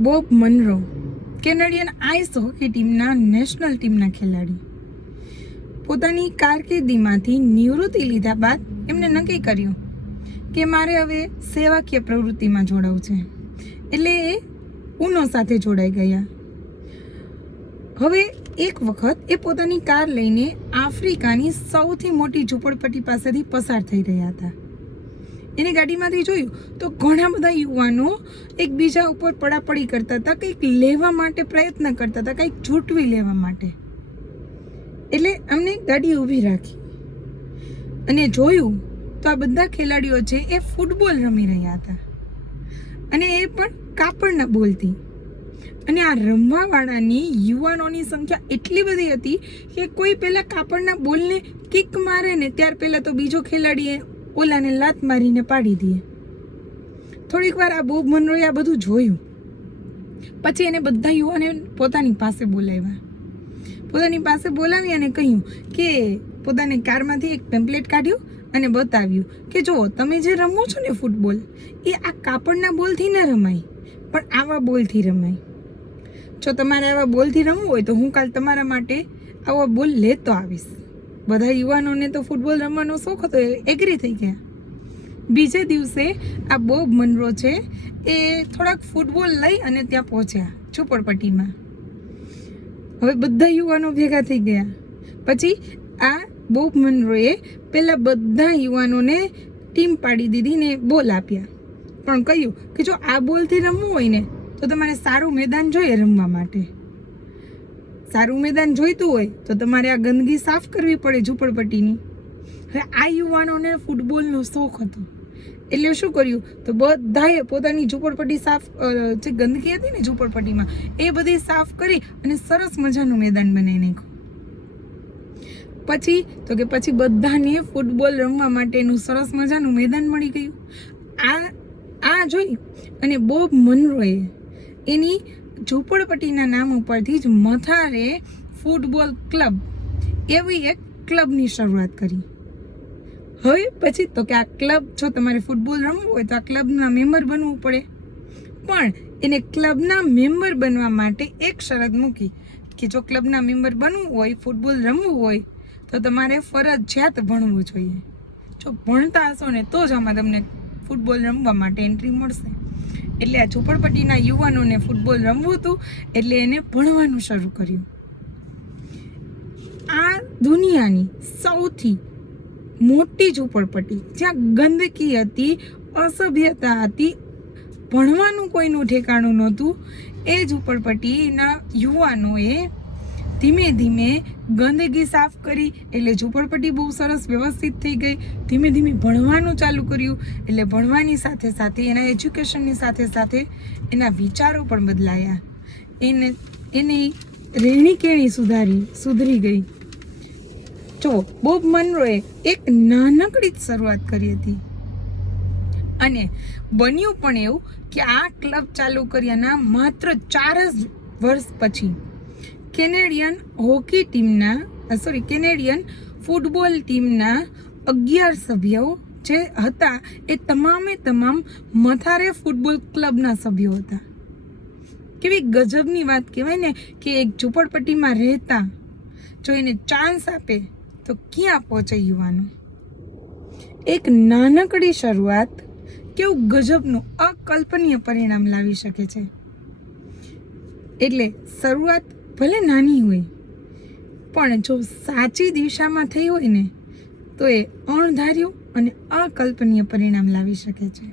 Bob Monroe, Canadian ice hockey ટીમના national ટીમના ખેલાડી. પોતાની કારકિર્દીમાંથી નિવૃત્તિ લીધા બાદ એમણે નક્કી કર્યું કે મારે હવે સેવાકીય પ્રવૃત્તિમાં જોડાવું છે. એટલે એ ઉનો સાથે જોડાઈ ગયા. હવે એક વખત એ પોતાની કાર લઈને આફ્રિકાની સૌથી મોટી ઝૂંપડપટ્ટી પાસેથી પસાર થઈ રહ્યા હતા. એની ગાડીમાંથી જોયું તો ઘણા બધા યુવાનો એકબીજા ઉપર પડાપડી કરતા હતા, કંઈક લેવા માટે પ્રયત્ન કરતા હતા, કંઈક ઝૂંટવી લેવા માટે. એટલે અમને ગાડી ઊભી રાખી અને જોયું તો આ બધા ખેલાડીઓ છે એ ફૂટબોલ રમી રહ્યા હતા. અને એ પણ કાપડના બોલથી અને આ રમવાવાળાની યુવાનોની સંખ્યા એટલી બધી હતી કે કોઈ પહેલાં કાપડના બોલને કિક મારે ને ત્યાર પહેલાં તો બીજો ખેલાડીએ ઓલાને લાત મારીને પાડી દઈએ. થોડીક વાર આ બોબ મનરોએ આ બધું જોયું. પછી એને બધા યુવાને પોતાની પાસે બોલાવ્યા. પોતાની પાસે બોલાવી અને કહ્યું કે પોતાની કારમાંથી એક પેમ્પલેટ કાઢ્યું અને બતાવ્યું કે જો તમે જે રમો છો ને ફૂટબોલ એ આ કાપડના બોલથી ન રમાય, પણ આવા બોલથી રમાય. જો તમારે આવા બોલથી રમવું હોય તો હું કાલ તમારા માટે આવા બોલ લેતો આવીશ. બધા યુવાનોને તો ફૂટબોલ રમવાનો શોખ હતો, એ એગ્રી થઈ ગયા. બીજે દિવસે આ બોબ મનરો છે, એ થોડાક ફૂટબોલ લઈ અને ત્યાં પહોંચ્યા ઝૂંપડપટ્ટીમાં હવે બધા યુવાનો ભેગા થઈ ગયા. પછી આ બોબ મનરોએ પહેલાં બધા યુવાનોને ટીમ પાડી દીધી ને બોલ આપ્યા. પણ કહ્યું કે જો આ બોલથી રમવું હોય ને, તો તમારે સારું મેદાન જોઈએ રમવા માટે. સારું મેદાન જોઈતું હોય તો તમારે આ ગંદકી સાફ કરવી પડે ઝૂંપડપટ્ટીની. હવે આ યુવાનોને ફૂટબોલનો શોખ હતો. એટલે શું કર્યું? તો બધાએ પોતાની ઝૂંપડપટ્ટી સાફ જે ગંદકી હતી ને ઝૂંપડપટ્ટીમાં, એ બધી સાફ કરી અને સરસ મજાનું મેદાન બનાવી નાખ્યું. પછી, તો કે પછી બધાને ફૂટબોલ રમવા માટેનું સરસ મજાનું મેદાન મળી ગયું. આ આ જોઈ અને બોબ મનરોએ એની ઝૂંપડપટ્ટીના નામ ઉપરથી જ મથારે ફૂટબોલ ક્લબ એવી એક ક્લબની શરૂઆત કરી. હવે પછી તો કે આ ક્લબ જો તમારે ફૂટબોલ રમવું હોય તો આ ક્લબના મેમ્બર બનવું પડે. પણ એને ક્લબના મેમ્બર બનવા માટે એક શરત મૂકી કે જો ક્લબના મેમ્બર બનવું હોય, ફૂટબોલ રમવું હોય, તો તમારે ફરજિયાત ભણવું જોઈએ. જો ભણતા હશો ને તો જ આમાં તમને ફૂટબોલ રમવા માટે એન્ટ્રી મળશે. એટલે આ ઝૂંપડપટ્ટીના યુવાનોને ફૂટબોલ રમવું હતું, એટલે એને ભણવાનું શરૂ કર્યું. આ દુનિયાની સૌથી મોટી ઝૂંપડપટ્ટી, જ્યાં ગંદકી હતી, અસભ્યતા હતી, ભણવાનું કોઈનું ઠેકાણું નહોતું, એ ઝૂંપડપટ્ટીના યુવાનોએ ધીમે ધીમે ગંદકી સાફ કરી, એટલે ઝૂંપડપટ્ટી બહુ સરસ વ્યવસ્થિત થઈ ગઈ. ધીમે ધીમે ભણવાનું ચાલુ કર્યું, એટલે ભણવાની સાથે સાથે, એના એજ્યુકેશનની સાથે સાથે એના વિચારો પણ બદલાયા. એને, એની રહેણી કેણી સુધારી, સુધરી ગઈ. જો, બોબ મનરોએ એક નાનકડી જ શરૂઆત કરી હતી. અને બન્યું પણ એવું કે આ ક્લબ ચાલુ કર્યાના માત્ર ચાર જ વર્ષ પછી કેનેડિયન હોકી ટીમના સોરી કેનેડિયન ફૂટબોલ ટીમના અગિયાર સભ્યો જે હતા એ તમામે તમામ મથારે ફૂટબોલ ક્લબના સભ્યો હતા. કેવી ગજબની વાત કહેવાય ને કે એક ઝૂંપડપટ્ટીમાં રહેતા, જો એને ચાન્સ આપે તો ક્યાં પહોંચે યુવાનો? એક નાનકડી શરૂઆત કેવું ગજબનું, અકલ્પનીય પરિણામ લાવી શકે છે. એટલે શરૂઆત ભલે નાની હોય, પણ જો સાચી દિશામાં થઈ હોય ને, તો એ અણધાર્યું અને અકલ્પનીય પરિણામ લાવી શકે છે.